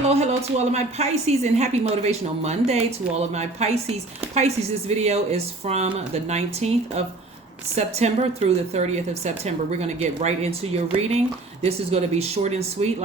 hello to all of my Pisces, and happy Motivational Monday to all of my Pisces. Pisces, this video is from the 19th of September through the 30th of September. We're going to get right into your reading. This is going to be short and sweet.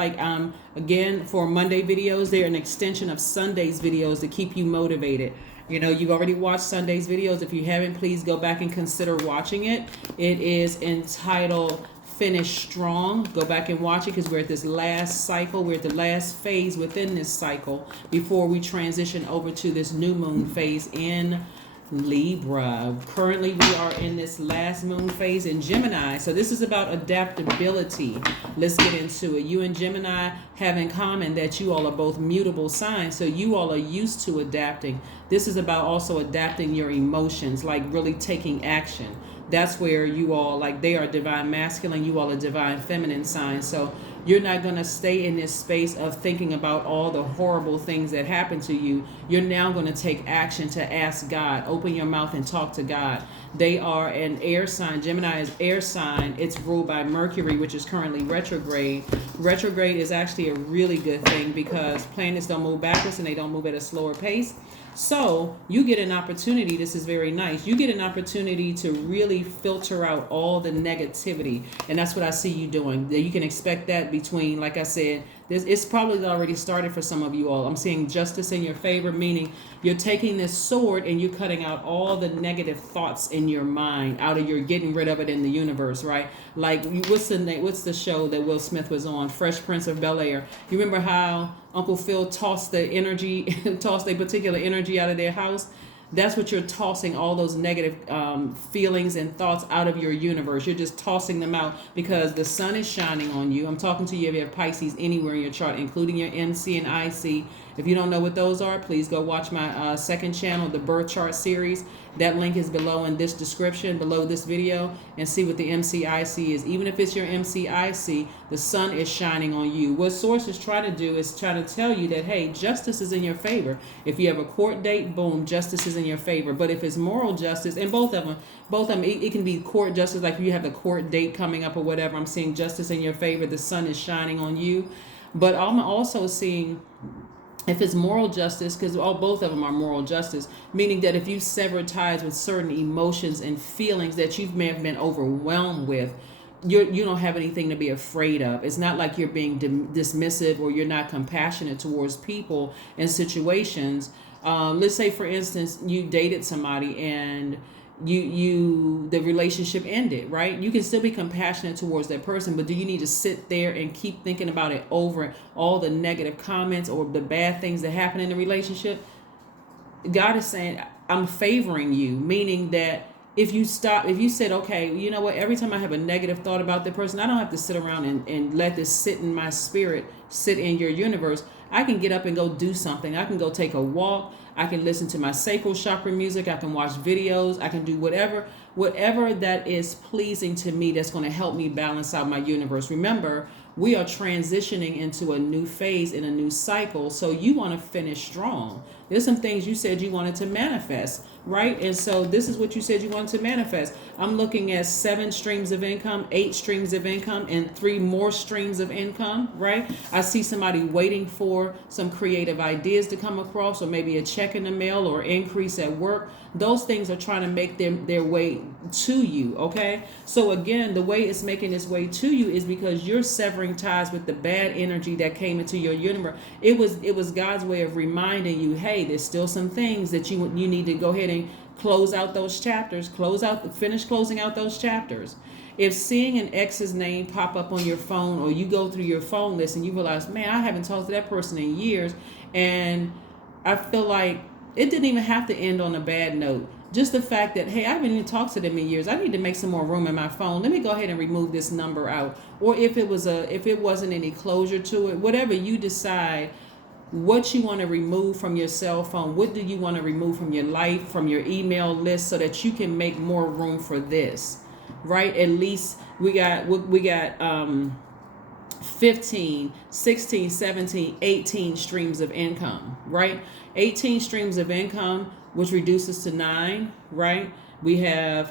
Again, for Monday videos, they're an extension of Sunday's videos to keep you motivated. You know, you've already watched Sunday's videos. If you haven't, please go back and consider watching it. It is entitled Finish Strong. Go back and watch it because we're at this last cycle. We're at the last phase within this cycle before we transition over to this new moon phase in Libra. Currently, we are in this last moon phase in Gemini. So this is about adaptability. Let's get into it. You and Gemini have in common that you all are both mutable signs. So you all are used to adapting. This is about also adapting your emotions, like really taking action. That's where you all, like, they are divine masculine, you all are divine feminine signs. So you're not going to stay in this space of thinking about all the horrible things that happen to you. You're now going to take action to ask God. Open your mouth and talk to God. They are an air sign. Gemini is air sign. It's ruled by Mercury, which is currently retrograde. Retrograde is actually a really good thing because planets don't move backwards and they don't move at a slower pace. So you get an opportunity. This is very nice. You get an opportunity to really filter out all the negativity. And that's what I see you doing. You can expect that between, like I said, it's probably already started for some of you all. I'm seeing justice in your favor, meaning you're taking this sword and you're cutting out all the negative thoughts in your mind you're getting rid of it in the universe, right? Like, what's the show that Will Smith was on, Fresh Prince of Bel-Air? You remember how Uncle Phil tossed tossed a particular energy out of their house? That's what you're tossing, all those negative feelings and thoughts out of your universe. You're just tossing them out because the sun is shining on you. I'm talking to you if you have Pisces anywhere in your chart, including your MC and IC. If you don't know what those are, please go watch my second channel, the birth chart series. That link is below in this description, below this video, and see what the MCIC is. Even if it's your MCIC, the sun is shining on you. What Source is trying to do is try to tell you that, hey, justice is in your favor. If you have a court date, boom, justice is in your favor. But if it's moral justice, and both of them, it can be court justice, like if you have a court date coming up or whatever. I'm seeing justice in your favor. The sun is shining on you. But I'm also seeing, if it's moral justice, because both of them are moral justice, meaning that if you sever ties with certain emotions and feelings that you may have been overwhelmed with, you don't have anything to be afraid of. It's not like you're being dismissive or you're not compassionate towards people and situations. Let's say, for instance, you dated somebody and the relationship ended, right? You can still be compassionate towards that person, but do you need to sit there and keep thinking about it over all the negative comments or the bad things that happen in the relationship? God is saying, I'm favoring you, meaning that if you said, okay, you know what, every time I have a negative thought about the person, I don't have to sit around and let this sit in my spirit, sit in your universe. I can get up and go do something. I can go take a walk. I can listen to my sacral chakra music. I can watch videos. I can do whatever that is pleasing to me that's going to help me balance out my universe. Remember, we are transitioning into a new phase in a new cycle. So you want to finish strong. There's some things you said you wanted to manifest, right? And so this is what you said you wanted to manifest. I'm looking at 7 streams of income, 8 streams of income, and 3 more streams of income, right? I see somebody waiting for some creative ideas to come across, or maybe a check in the mail or increase at work. Those things are trying to make their way to you, okay? So again, the way it's making its way to you is because you're severing ties with the bad energy that came into your universe. It was God's way of reminding you, hey, there's still some things that you need to go ahead and close out those chapters, finish closing out those chapters. If seeing an ex's name pop up on your phone, or you go through your phone list and you realize, man, I haven't talked to that person in years, and I feel like it didn't even have to end on a bad note. Just the fact that, hey, I haven't even talked to them in years. I need to make some more room in my phone. Let me go ahead and remove this number out. Or if it wasn't any closure to it, whatever you decide, what you want to remove from your cell phone, what do you want to remove from your life, from your email list, so that you can make more room for this, right? At least we got 15, 16, 17, 18 streams of income, right? 18 streams of income, which reduces to 9, right? We have,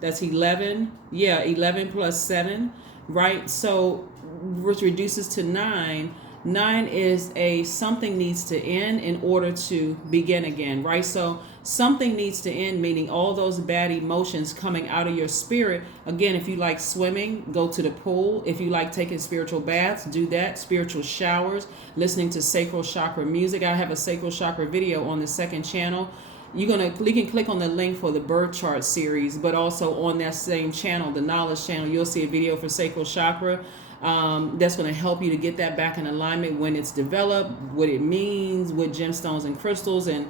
that's 11. Yeah, 11 plus 7, right? So, which reduces to 9. 9 is a something needs to end in order to begin again, right? So something needs to end, meaning all those bad emotions coming out of your spirit. Again, if you like swimming, go to the pool. If you like taking spiritual baths, do that. Spiritual showers, listening to sacral chakra music. I have a sacral chakra video on the second channel. You can click on the link for the birth chart series, but also on that same channel, the knowledge channel, you'll see a video for sacral chakra. That's going to help you to get that back in alignment when it's developed, what it means with gemstones and crystals and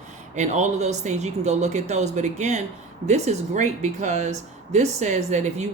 all of those things. You can go look at those. But again, this is great because this says that if you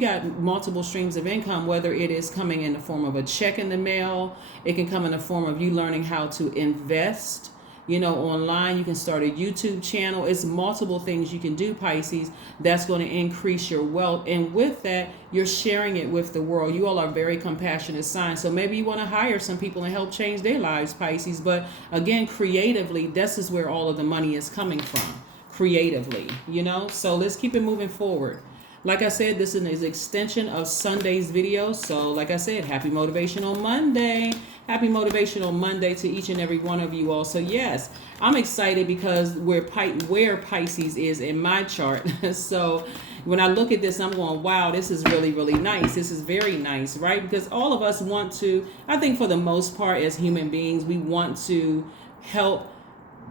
got multiple streams of income, whether it is coming in the form of a check in the mail, it can come in the form of you learning how to invest. Online, you can start a YouTube channel. It's multiple things you can do, Pisces, that's going to increase your wealth. And with that, you're sharing it with the world. You all are very compassionate signs. So maybe you want to hire some people and help change their lives, Pisces. But again, creatively, this is where all of the money is coming from. Creatively, So let's keep it moving forward. Like I said, this is an extension of Sunday's video. So like I said, happy Motivational Monday. Happy Motivational Monday to each and every one of you all. So yes, I'm excited because where Pisces is in my chart. So when I look at this, I'm going, wow, this is really, really nice. This is very nice, right? Because all of us want to, I think for the most part as human beings, we want to help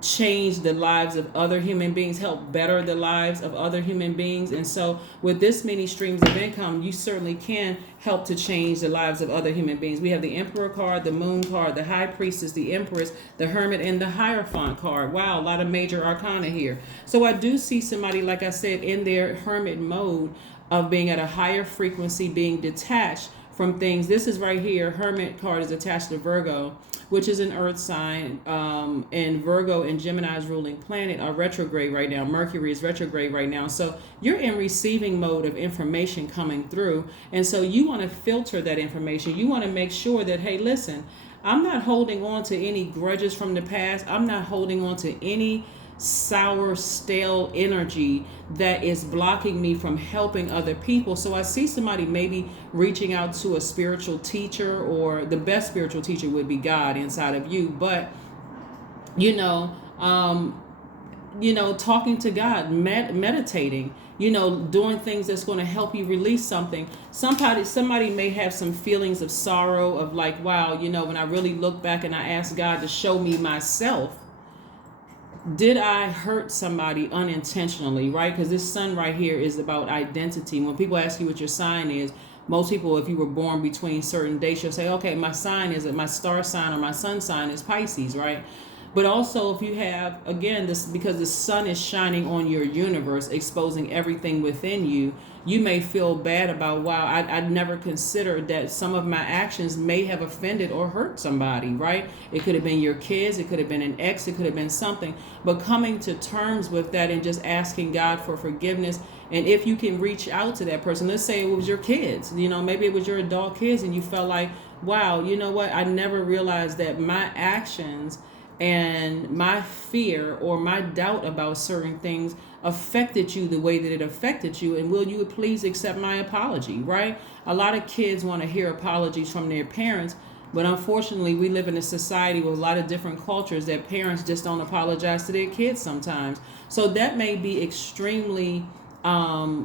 change the lives of other human beings, help better the lives of other human beings. And so with this many streams of income, you certainly can help to change the lives of other human beings. We have the Emperor card, the Moon card, the High Priestess, the Empress, the Hermit, and the Hierophant card. Wow, a lot of major arcana here. So I do see somebody, like I said, in their hermit mode of being at a higher frequency, being detached from things. This is right here. Hermit card is attached to Virgo, which is an earth sign, and Virgo and Gemini's ruling planet are retrograde right now. Mercury is retrograde right now. So you're in receiving mode of information coming through. And so you want to filter that information. You want to make sure that, hey, listen, I'm not holding on to any grudges from the past. I'm not holding on to any sour, stale energy that is blocking me from helping other people. So I see somebody maybe reaching out to a spiritual teacher, or the best spiritual teacher would be God inside of you. But, talking to God, meditating, doing things that's going to help you release something. Somebody may have some feelings of sorrow of like, wow, when I really look back and I ask God to show me myself, did I hurt somebody unintentionally, right? Because this sun right here is about identity. When people ask you what your sign is, most people, if you were born between certain dates, you'll say, okay, my star sign or my sun sign is Pisces, right? But also if you have, again, this, because the sun is shining on your universe, exposing everything within you, you may feel bad about, wow, I'd never considered that some of my actions may have offended or hurt somebody, right? It could have been your kids, it could have been an ex, it could have been something. But coming to terms with that and just asking God for forgiveness. And if you can reach out to that person, let's say it was your kids, maybe it was your adult kids and you felt like, wow, you know what? I never realized that my actions and my fear or my doubt about certain things affected you the way that it affected you, and will you please accept my apology, right? A lot of kids want to hear apologies from their parents, but unfortunately we live in a society with a lot of different cultures that parents just don't apologize to their kids sometimes. So that may be extremely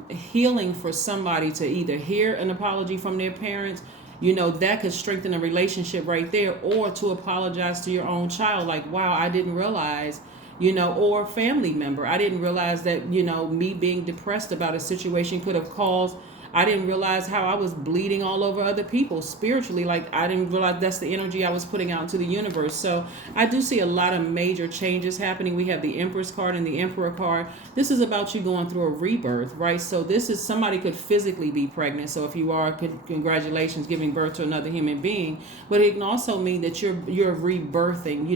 healing for somebody to either hear an apology from their parents, that could strengthen a relationship right there, or to apologize to your own child, like, wow, I didn't realize, or family member, I didn't realize that, me being depressed about a situation could have caused, I didn't realize how I was bleeding all over other people spiritually. Like, I didn't realize that's the energy I was putting out into the universe. So I do see a lot of major changes happening. We have the Empress card and the Emperor card. This is about you going through a rebirth, right? So this is, somebody could physically be pregnant. So if you are, congratulations, giving birth to another human being. But it can also mean that you're rebirthing,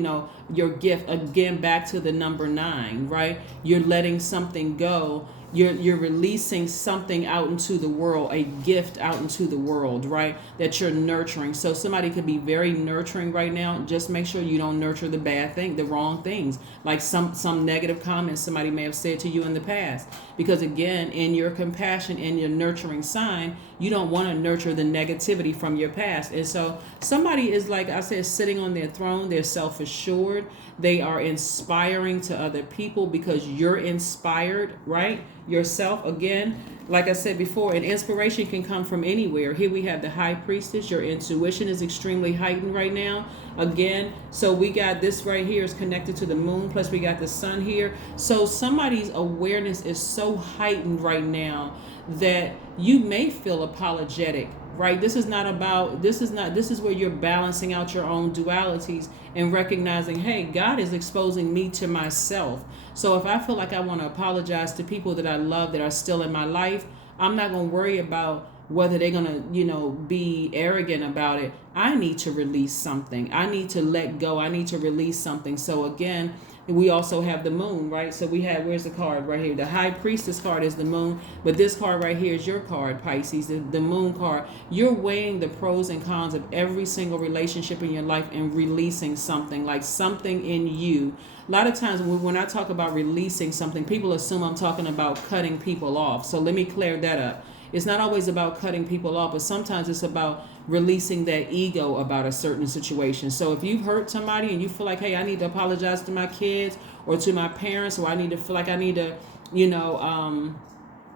your gift, again, back to the number 9, right? You're letting something go. You're releasing something out into the world, a gift out into the world, right? That you're nurturing. So somebody could be very nurturing right now. Just make sure you don't nurture the bad thing, the wrong things, like some negative comments somebody may have said to you in the past. Because again, in your compassion, in your nurturing sign, You don't want to nurture the negativity from your past. And so somebody is, like I said, sitting on their throne. They're self-assured. They are inspiring to other people because you're inspired, right? Yourself. Again, like I said before, an inspiration can come from anywhere. Here we have the High Priestess. Your intuition is extremely heightened right now. Again, so we got this right here is connected to the moon, plus we got the sun here. So somebody's awareness is so heightened right now that you may feel apologetic, right? This is where you're balancing out your own dualities and recognizing, hey, God is exposing me to myself. So if I feel like I want to apologize to people that I love that are still in my life, I'm not going to worry about whether they're going to, be arrogant about it. I need to release something. I need to let go. I need to release something. So again, we also have the moon, right? So we have, where's the card right here? The High Priestess card is the moon, but this card right here is your card, Pisces, the moon card. You're weighing the pros and cons of every single relationship in your life and releasing something, like something in you. A lot of times when I talk about releasing something, people assume I'm talking about cutting people off. So let me clear that up. It's not always about cutting people off, but sometimes it's about releasing that ego about a certain situation. So if you've hurt somebody and you feel like, hey, I need to apologize to my kids or to my parents, or I need to feel like I need to,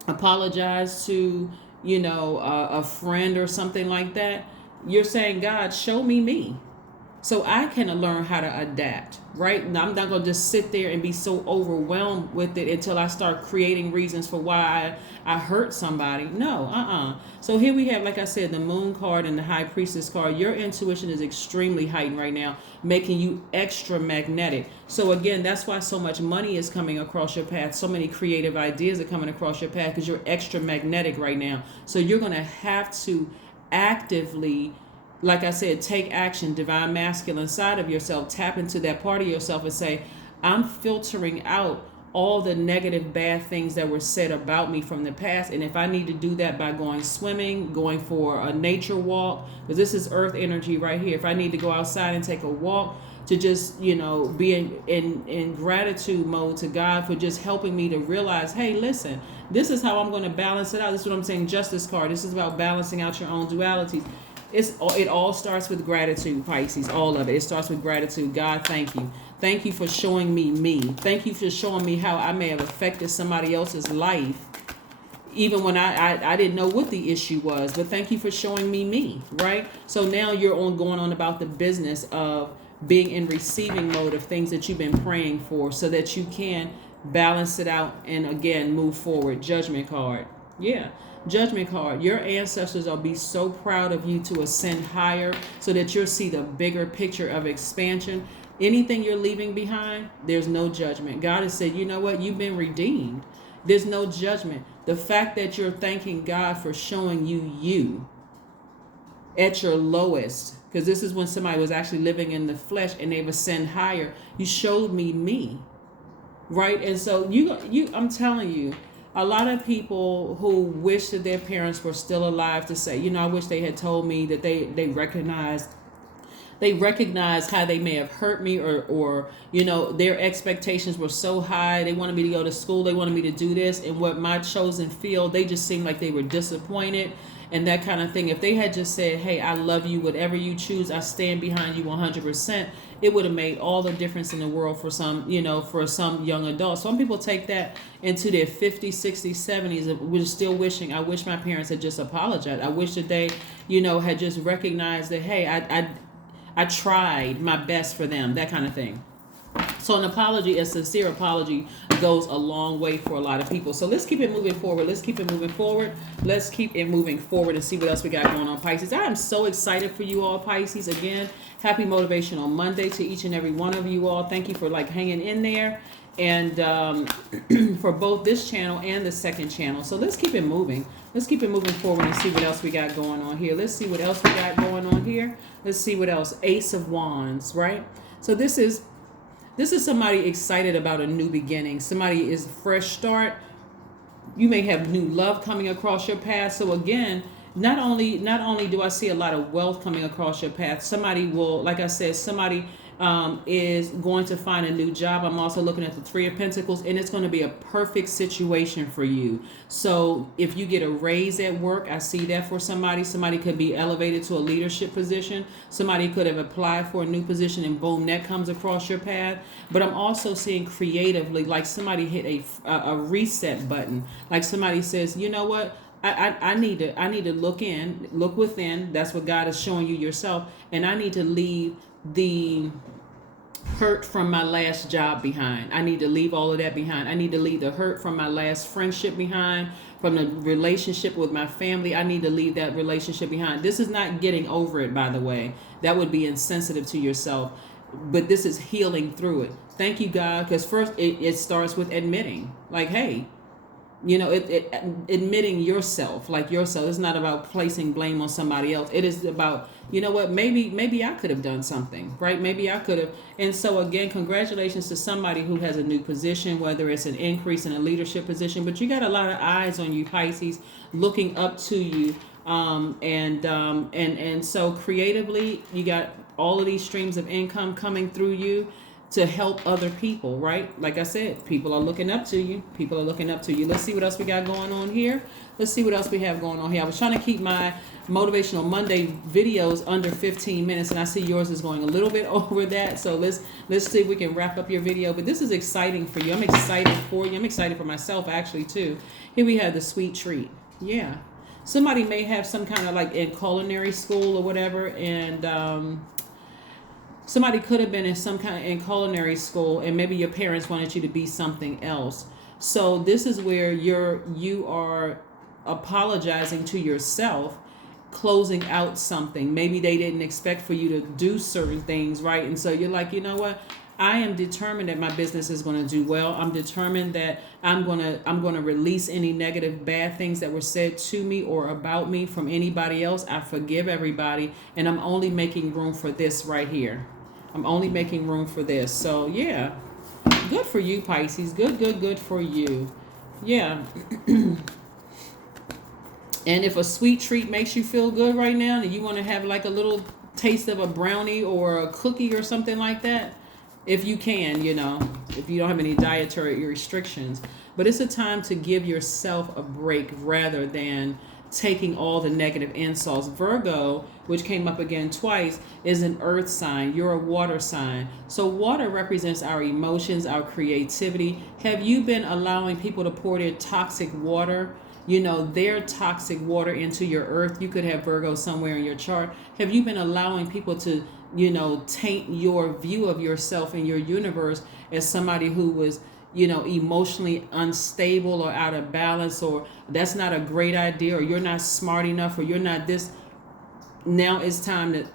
apologize to, a friend or something like that, you're saying, God, show me. So I can learn how to adapt, right? Now, I'm not going to just sit there and be so overwhelmed with it until I start creating reasons for why I hurt somebody. No, So here we have, like I said, the moon card and the High Priestess card. Your intuition is extremely heightened right now, making you extra magnetic. So again, that's why so much money is coming across your path. So many creative ideas are coming across your path because you're extra magnetic right now. So you're going to have to actively, like I said, take action, divine masculine side of yourself, tap into that part of yourself and say, I'm filtering out all the negative, bad things that were said about me from the past. And if I need to do that by going swimming, going for a nature walk, because this is earth energy right here. If I need to go outside and take a walk to just, be in gratitude mode to God for just helping me to realize, hey, listen, this is how I'm going to balance it out. This is what I'm saying, Justice card. This is about balancing out your own dualities. It all starts with gratitude, Pisces, all of it. It starts with gratitude. God, thank you. Thank you for showing me. Thank you for showing me how I may have affected somebody else's life, even when I didn't know what the issue was. But thank you for showing me, right? So now you're going on about the business of being in receiving mode of things that you've been praying for so that you can balance it out and, again, move forward. Judgment card. Yeah. Judgment card. Your ancestors will be so proud of you to ascend higher so that you'll see the bigger picture of expansion. Anything you're leaving behind, there's no judgment. God has said, you know what? You've been redeemed. There's no judgment. The fact that you're thanking God for showing you at your lowest, because this is when somebody was actually living in the flesh and they've ascended higher. You showed me, right? And so I'm telling you, a lot of people who wish that their parents were still alive to say, I wish they had told me that they recognized how they may have hurt me or their expectations were so high. They wanted me to go to school. They wanted me to do this. And what my chosen field, they just seemed like they were disappointed and that kind of thing. If they had just said, hey, I love you, whatever you choose, I stand behind you 100%, it would have made all the difference in the world for some young adults. Some people take that into their 50s, 60s, 70s, and we're still wishing, I wish my parents had just apologized. I wish that they, had just recognized that, hey, I tried my best for them, that kind of thing. So an apology, a sincere apology, goes a long way for a lot of people. So let's keep it moving forward. Let's keep it moving forward and see what else we got going on, Pisces. I am so excited for you all, Pisces. Again, happy Motivational Monday to each and every one of you all. Thank you for hanging in there and for both this channel and the second channel. So let's keep it moving. Let's keep it moving forward and see what else we got going on here. Let's see what else we got going on here. Let's see what else. Ace of Wands, right? So this is somebody excited about a new beginning. Somebody is fresh start. You may have new love coming across your path. So again, not only do I see a lot of wealth coming across your path, somebody will, like I said, somebody is going to find a new job. I'm also looking at the Three of Pentacles, and it's going to be a perfect situation for you. So if you get a raise at work, I see that for somebody. Somebody could be elevated to a leadership position. Somebody could have applied for a new position, and boom, that comes across your path. But I'm also seeing creatively, like somebody hit a reset button. Like somebody says, you know what? I need to look within. That's what God is showing you yourself. And I need to leave the hurt from my last job behind. I need to leave all of that behind. I need to leave the hurt from my last friendship behind, from the relationship with my family. I need to leave that relationship behind. This is not getting over it, by the way. That would be insensitive to yourself. But this is healing through it. Thank you, God, because first it starts with admitting, like, hey, you know, admitting yourself, like yourself. It's not about placing blame on somebody else. It is about, you know what, maybe I could have done something, right? Maybe I could have. And so again, congratulations to somebody who has a new position, whether it's an increase in a leadership position, but you got a lot of eyes on you, Pisces, looking up to you. And so creatively, you got all of these streams of income coming through you to help other people, right? Like I said, people are looking up to you. People are looking up to you. Let's see what else we got going on here. Let's see what else we have going on here. I was trying to keep my Motivational Monday videos under 15 minutes, and I see yours is going a little bit over that. So let's see if we can wrap up your video. But this is exciting for you. I'm excited for you. I'm excited for myself, actually, too. Here we have the sweet treat. Yeah. Somebody may have some kind of like in culinary school or whatever, and somebody could have been in some kind of in culinary school, and maybe your parents wanted you to be something else. So this is where you are apologizing to yourself, closing out something. Maybe they didn't expect for you to do certain things, right? And so you're like, you know what? I am determined that my business is going to do well. I'm determined that I'm going to release any negative, bad things that were said to me or about me from anybody else. I forgive everybody, and I'm only making room for this right here. I'm only making room for this. So yeah, good for you, Pisces. Good for you. Yeah. And if a sweet treat makes you feel good right now, and you want to have like a little taste of a brownie or a cookie or something like that, if you can, you know, if you don't have any dietary restrictions. But it's a time to give yourself a break rather than taking all the negative insults. Virgo, which came up again twice, is an earth sign. You're a water sign. So water represents our emotions, our creativity. Have you been allowing people to pour their toxic water, you know, their toxic water into your earth? You could have Virgo somewhere in your chart. Have you been allowing people to, you know, taint your view of yourself and your universe as somebody who was, you know, emotionally unstable or out of balance, or that's not a great idea, or you're not smart enough, or you're not this? Now it's time to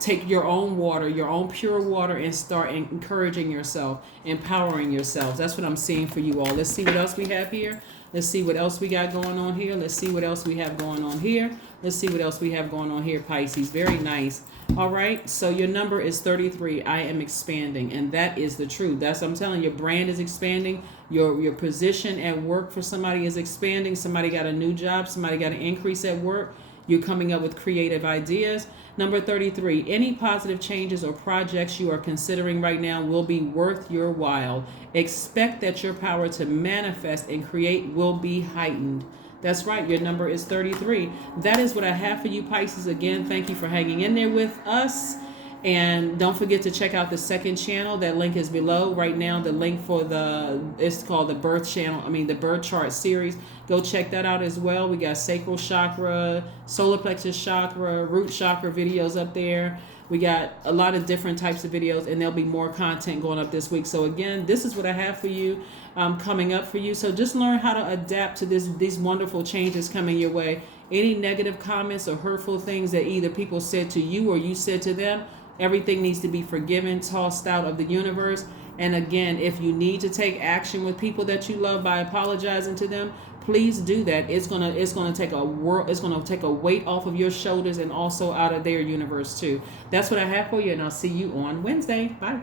take your own water, your own pure water, and start encouraging yourself, empowering yourselves. That's what I'm seeing for you all. Let's see what else we have here. Let's see what else we got going on here. Let's see what else we have going on here. Let's see what else we have going on here, Pisces. Very nice. All right. So your number is 33. I am expanding. And that is the truth. That's what I'm telling you. Your brand is expanding. Your position at work for somebody is expanding. Somebody got a new job. Somebody got an increase at work. You're coming up with creative ideas. Number 33, any positive changes or projects you are considering right now will be worth your while. Expect that your power to manifest and create will be heightened. That's right. Your number is 33. That is what I have for you, Pisces. Again, thank you for hanging in there with us. And don't forget to check out the second channel. That link is below right now. The link for it's called the birth channel. The birth chart series. Go check that out as well. We got sacral chakra, solar plexus chakra, root chakra videos up there. We got a lot of different types of videos, and there'll be more content going up this week. So again, this is what I have for you coming up for you. So just learn how to adapt to these wonderful changes coming your way. Any negative comments or hurtful things that either people said to you or you said to them, everything needs to be forgiven, tossed out of the universe. And again, if you need to take action with people that you love by apologizing to them, please do that. It's gonna take a weight off of your shoulders and also out of their universe too. That's what I have for you, and I'll see you on Wednesday. Bye.